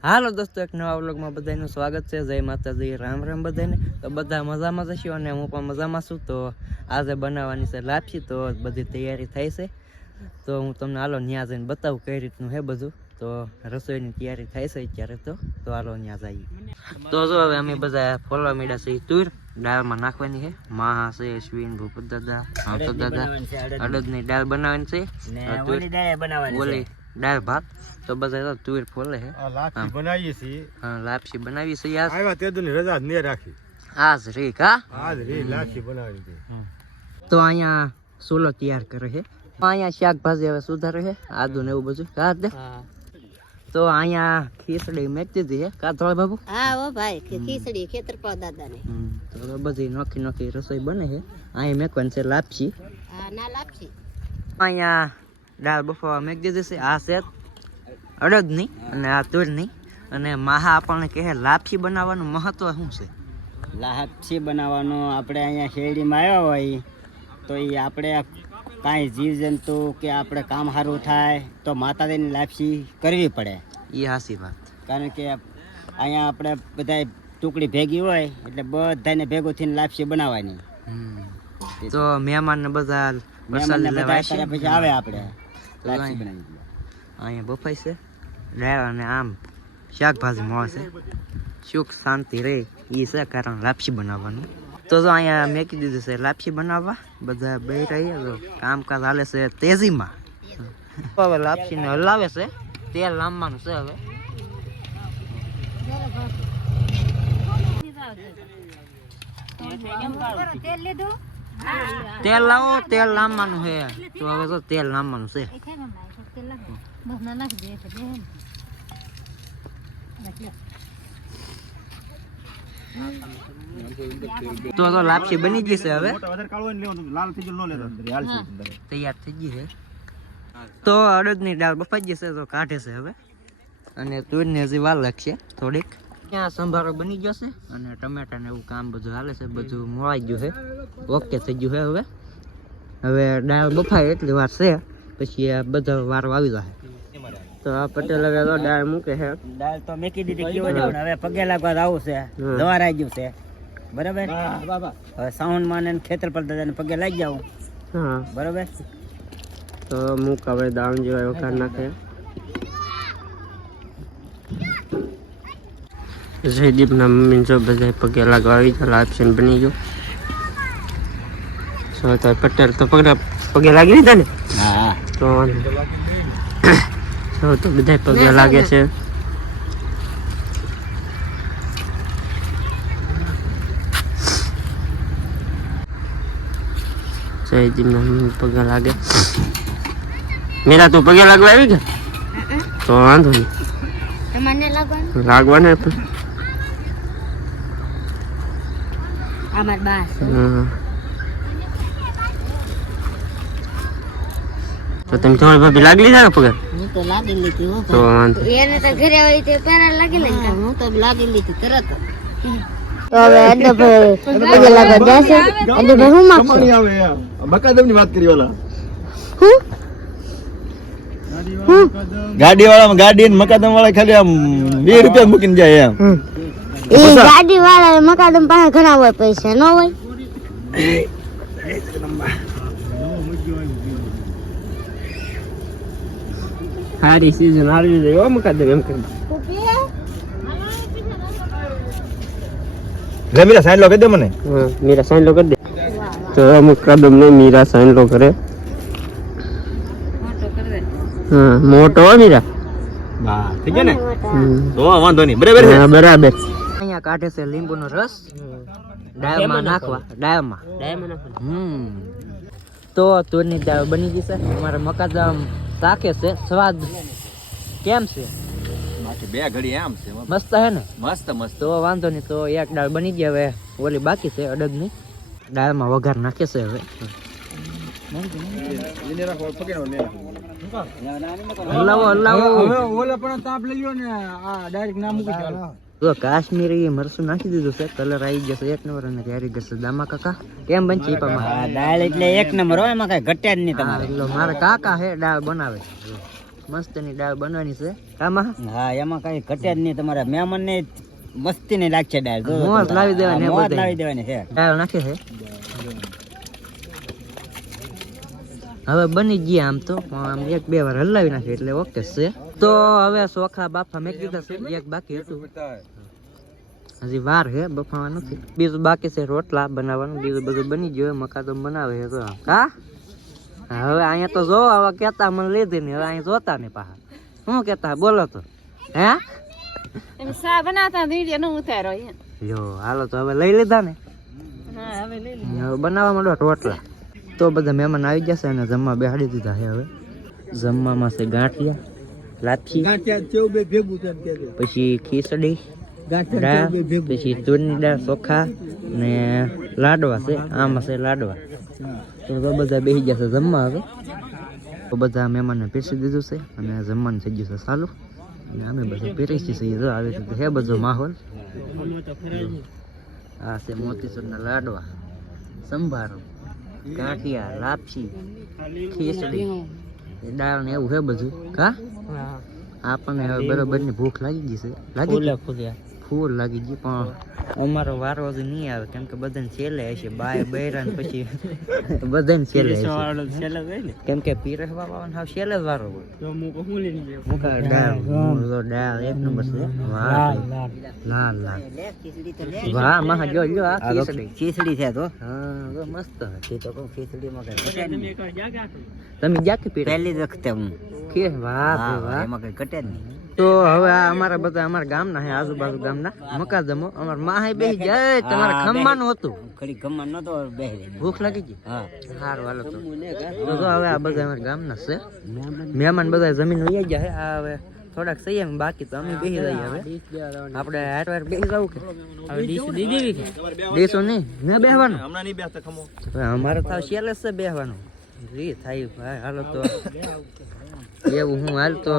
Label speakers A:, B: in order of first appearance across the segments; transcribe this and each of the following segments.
A: હાલો દોસ્તો એક નવા વ્લોગમાં બધાનું સ્વાગત છે. જય માતાજી રામ રામ બધાને. તો બધા મજામાં જ અને હું પણ મજામાં છું. તો આજે બનાવવાની છે લાપસી. તો બધી તૈયારી થાય છે. તો હું તમને હાલો ન્યા જઈને બતાવું કઈ રીતનું હે બધું. તો રસોઈની તૈયારી થાય છે અત્યારે તો. તો હાલો ન્યા જઈએ. તો જો હવે અમે બધા ફોલવા મીડા છે તુર. દાળમાં નાખવાની છે. મહા છે અશ્વિન ભૂપત દાદા હાંસો દાદા અડદની. દાળ બનાવવાની છે. ઓલી દાળ ભાત. તો બધા તો તુર ફોલે છે
B: આ લાપસી બનાવીએ છીએ.
A: હા લાપસી બનાવી છે યાર.
B: આવ્યા તે દુની રજા જ ને રાખી.
A: આજ રીક હા?
B: આજ રે લાપસી બનાવી હતી
A: તો અહીંયા સુલો તૈયાર કરે છે અહીંયા શાકભાજી હવે સુધારે છે આદુ ને એવું બધું. કાઢ દે. તો અહીંયા ખીચડી મેકતી હતી હે. કા થોડા બાબુ?
C: હા ઓ ભાઈ ખી- ખીચડી ખેતરપાળ દાદાને
A: હમ, તો બધી નોખી નોખી રસોઈ બને છે અહીંયા મેકવાની છે લાપસી.
C: હા ના લાપસી.
A: અહીંયા દાળ બફાવા મેં દીધી છે આ છે અડદની અને આ તુરની. અને માહા આપણને કહે લાપસી બનાવવાનું મહત્વ શું છે?
D: લાપસી બનાવવાનું આપણે અહીંયા શેરડીમાં આવ્યા હોય તો એ આપણે કાંઈ જીવજંતુ કે આપણે કામ સારું થાય તો માતાજીની લાપસી કરવી પડે.
A: એ હાસી વાત.
D: કારણ કે અહીંયા આપણે બધા ટુકડી ભેગી હોય એટલે બધાને ભેગું થઈને લાપસી બનાવવાની.
A: તો મહેમાન ને બધા
D: આવે આપણે. લાપસી
A: અહીં-
D: બનાવી દઈએ.
A: અહીંયા બફાઈ છે દાળ અને આમ શાકભાજી મળે છે સુખ શાંતિ રહે એ છે કારણ લાપસી બનાવવાનું તો જો અહીંયા મેકી દીધું છે લાપસી બનાવવા બધા બે રહીએ તો કામકાજ હાલે છે તેજીમાં હવે લાપસીને હલાવે છે તેલ લાંબવાનું છે હવે તેલ લાવો, તેલ લાંબવાનું છે. તો હવે તો તેલ લાંબવાનું છે. તો તો લાપસી બની ગઈ છે હવે. તૈયાર થઈ ગઈ છે. તો અડદની દાળ બફાઈ ગઈ છે, તો કાઢે છે હવે. અને તુરની હજી વાર લાગશે થોડીક. ત્યાં સંભારો બની ગયો છે? અને ટમેટા ને એવું કામ બધું હાલે છે બધું મોળાઈ ગયું છે. ઓકે થઈ ગયું છે હવે. હવે દાળ બફાય એટલી વાર છે પછી આ બધા વાર આવી જશે તો આ પટેલ હવે તો દાળ મૂકે છે.
D: દાળ તો મેકી દીધી કેવો છે હવે પગે લાગવા આવું છે.
A: હમ.
D: આવી ગયું છે. બરાબર? હવે સાઉન્ડમાં ને ખેતર પર દાદાને પગે લાગી જાવ
A: હા.
D: બરાબર?
A: તો મૂક હવે દાળ જેવા વખાર નાખે. જયદીપના મમ્મી જો બધા પગે લાગવા આવી ગયા ઓપ્શન બની ગયો સો તો પટેલ તો પગડા પગે લાગી લીધા ને
D: હા
A: તો સો તો બધા પગે લાગે છે જયદીપના મમ્મી પગે લાગે મેરા તો પગે લાગવા આવી ગયા તો વાંધો નહીં
C: લાગવાને
A: પણ
C: અમાર બા
A: હમ. તો તમે તમારી ભાભી લાગી લીધા ને પગાર
C: હું તો લાગી લીધી હો
A: તો વાંધો
C: એને તો ઘરે હોય તે પેરા લાગી લે હું તો લાગી લીધી તરત તો હવે અડે પગે લાગવા જશે અડે ભાઈ હું માગશો
B: મકાદમની વાત કરી ઓલા
C: હું
B: ગાડી વાળા ગાડી ને મકાદમ વાળા ખાલી આમ બે રૂપિયા મૂકીને જાય એમ
C: એ ગાડી વાળા મકાન પાસે ઘણા હોય પૈસા ન હોય?
A: સારી સીઝન આવી જાય મકાન એમ કરી.
B: મીરા સાઈન લો કહી દે મને.
A: હા મીરા સાઈન લો કરી દે. તો અમુક કદમ ને મીરા સાઈન લો કરે. હા મોટો હો મીરા.
B: બા થઈ ગયો ને? તો વાંધો નહીં. બરાબર
A: હા બરાબર. અહીંયા કાઢે છે લીંબુનો રસ. ડાયમાં નાખવા ડાળમાં. હમ. તો તુરની દાળ બની ગઈ છે. અમારા મકાદમ તાકે છે. સ્વાદ કેમ છે?
B: બે ઘડી આમ છે
A: મસ્ત હે ને?
B: મસ્ત મસ્ત.
A: તો વાંધો નહીં તો એક દાળ બની ગઈ હવે. ઓલી બાકી છે અડદની. દાળમાં વઘાર નાખે છે હવે. હલાવો હલાવો.
B: ઓલા પણ તાપ લઈ લો ને. આ ડાયરેક્ટ ના મૂકી
A: તો કાશ્મીરી મરસું નાખી દીધું છે કલર આવી જશે એક નંબર અને તૈયારી કરશે દામા કાકા. કેમ બનશે પામાં
D: દાળ એટલે એક નંબર હોય એમાં કઈ ઘટ્યા જ નહીં તમારે.
A: એટલે મારા કાકા હે દાળ બનાવે છે. મસ્તની દાળ બનવાની છે. કામાં
D: હા એમાં કઈ ઘટ્યા જ નહીં તમારા. મહેમાન ને મસ્તી ની લાગશે દાળ. જો, જો તમે.
A: લાવી દેવાની બધાય.
D: લાવી દેવાની છે
A: દાળ નાખે છે હવે બની ગયા આમ તો આમ એક બે વાર હલાવી નાખે એટલે ઓકે છે. તો હવે સોખા બાફા મેં કીધા છે એક બાકી હતું. હજી વાર છે બફાવા નથી. બીજું બાકી છે રોટલા બનાવવાનું બીજું બધું બની ગયું મકા તો બનાવે છે તો. હા હવે અહીંયા તો જો હવે કેતા મને લીધી ને હવે અહીંયા જોતા ને પાછા શું કેતા બોલો તો. હે?
C: સા બનાવતા વીડિયો નો ઉતારો એમ.
A: હાલો તો હવે લઈ લીધા ને.
C: હા હવે
A: બનાવવા માંડો રોટલા. તો બધા મહેમાન આવી ગયા છે અને જમવા બેહાડી દીધા છે હવે. જમવામાં છે ગાંઠિયા લાથી પછી ખીચડી પછી તુરની દાળ ચોખા ને લાડવા છે આમાં છે લાડવા. તો બધા બેસી છે જમવા હવે. તો બધા મહેમાનને પીરસી દીધું છે અને જમવાનું થઈ ગયું છે સારું અને અમે બધું પીરસી છીએ. જો આવી રીતે હે બધો માહોલ. આ છે મોતીસૂરના લાડવા. સંભારો. ગાંઠિયા લાપસી ખીચડી દાળ ને એવું છે બધું. કા? આપણને હવે બરોબરની ભૂખ લાગી ગઈ છે. લાગી? ફૂલ લાગી ગયું પણ અમારો વારો જ નહીં આવે કેમ કે બધાને છેલ્લે હશે બાય બૈરા ને પછી બધાને છેલ્લે હશે. કેમ કે પીરસવા વાળો હાવ છેલ્લે જ વારો હોય. મુકા મૂળો એક નંબર છે. વાહ લાલ લાલ. વાહ મહા જો જો આ ખીચડી.
D: ખીચડી છે તો.
A: હા મસ્ત
D: એ તો ખીચડી માં કઈ.
A: તમે જ્યાંથી પીરે?
D: પહેલી જ વખતે હું.
A: કે વાહ વાહ.
D: એમાં કઈ કટે જ નહીં.
A: તો હવે અમારા બધા અમારા ગામના હે આજુબાજુ ગામના. મકાદમો અમારા માહે બેસી જાય તમારે ખમવાનું હતું.
D: ખડી ખમવાનું નતો બેહી
A: ભૂખ લાગી ગઈ?
D: હા.
A: સારું હાલો તો. તો હવે આ બધા અમારા ગામના છે. મહેમાન. બધા જમીન વહી ગયા છે આ હવે થોડાક સહી બાકી તો અમે બેસી જઈએ હવે. આપણે હાટવાર બેસી જવું કે? દેશો નહીં ન બેહવાનું?
B: હમણાં નહીં બેસતા ખમો.
A: અમારે તો શેલેસ છે બેસવાનું જી થાય ભાઈ હાલો તો. એવું હું હાલ તો.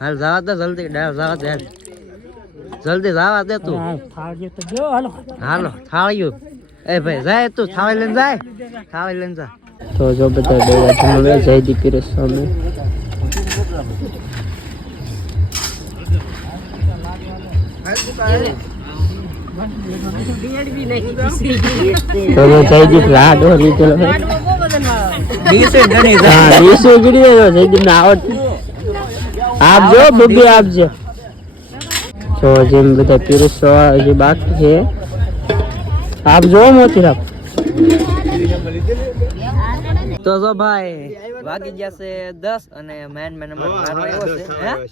A: હાલ જવા દે જલ્દી ડાળ જવા દે. જલ્દી જવા દે તું. હાલો. થાળિયું એ ભાઈ જાય તું થાળી લઈને જાય. થાળી લઈને જા. તો જો બધા ડેરા જમવે જયદીપ પીરસ સ્વામી. તો જયદીપ લાડો લીધેલો હા ડીસો આવડ આપજો, બુબી આપજો. તો જેમ બધા પીરસવા હજી બાકી છે. આપજો, મોતી રાખ. તો જો ભાઈ વાગી જશે દસ અને મેન મેન છે.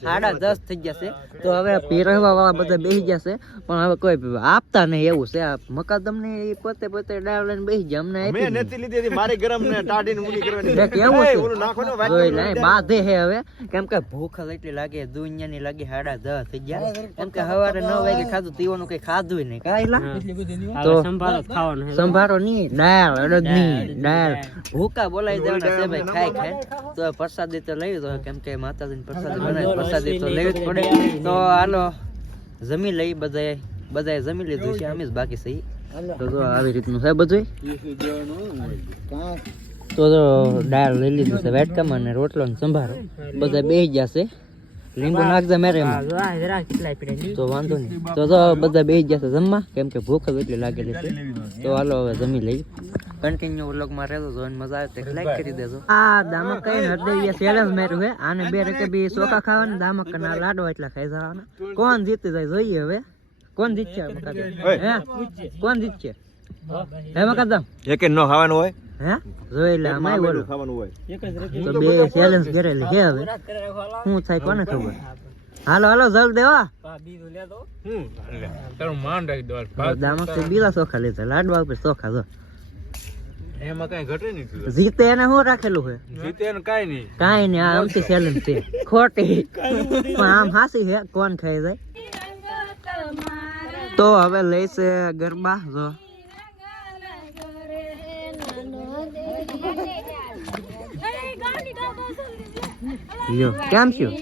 A: સાડા દસ થઈ જશે તો હવે પીરવા વાળા બધા બેસી જશે પણ હવે કોઈ આપતા નહીં એવું છે. આ મકાદમ ને પોતે પોતે ડાળ લઈને બેસી ગયા અમને આપી
B: મેં નથી લીધી હતી મારે ગરમ ને ટાઢી ને મૂકી કરવાની.
A: છે કેવું છે?
B: ઓલું નાખો ને.
A: બાધે હે હવે. કેમ કે ભૂખ એટલી લાગે દુનિયાની લાગે સાડા દસ થઈ ગયા. કેમ કે સવારે નવ વાગે ખાધું તીવાનું કઈ ખાધું નહીં. કાંઈ તો સંભારો નહીં દાળ અડદ નહીં દાળ ભૂકા બોલાવી દેવાના છે ભાઈ ખાઈ ખાઈ તો પ્રસાદી તો લેવી તો કેમ કે માતાજીની પ્રસાદી બનાવી પ્રસાદી તો લેવી જ પડે. તો હાલો જમી લઈ બધાએ બધાએ જમી લીધું છે અમે જ બાકી સહી તો જો આવી રીતનું છે બધું તો જો દાળ લઈ લીધું છે વેટકામાં અને રોટલો ને સંભારો બધા બેસી જશે લીંબુ નાખજે મેરે એમાં. તો વાંધો નહીં. તો જો બધા બેસી જશે જમવા કેમ કે ભૂખ જ એટલી લાગેલી છે. તો હાલો હવે જમી લઈ. કન્ટિન્યુ વ્લોગમાં રહેજો જોઈને મજા આવે તો લાઈક કરી દેજો. આ દામક કઈ હૃદય ચેલેન્જ માર્યું હે. આને બે રકે બી ચોખા ખાવાના દામક ના લાડવા એટલા ખાઈ જવાના. કોણ જીતે જાય જોઈએ હવે. કોણ જીતશે મકાદમ હે? કોણ જીતશે? હે મકાદમ
B: એક નો ખાવાનું હોય?
A: હે? જોઈ લે આમાં બોલો.
B: ખાવાનું હોય.
A: તો બે ચેલેન્જ કરેલી છે હવે. શું થાય કોને ખબર? હાલો હાલો જલ્દી હો. દામક બીજા ચોખા લેતા લાડવા ઉપર ચોખા જો.
B: એમાં કઈ ઘટે નહીં
A: જીતે એને શું રાખેલું છે
B: જીતે ને કાઈ નહીં.
A: કાંઈ નહીં આ અમથી ચેલેન્જ છે. ખોટી. પણ આમ હાસી છે કોણ ખાઈ જાય? તો હવે લઈશે ગરબા જો. લ્યો કેમ છું?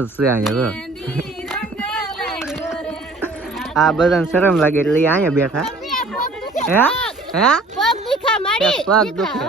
E: મોજ છે અહીંયા તો આ બધાને શરમ લાગે એટલે અહીંયા બેઠા. હે? હે?
F: પગ દુખા મારી
E: પગ દુખે.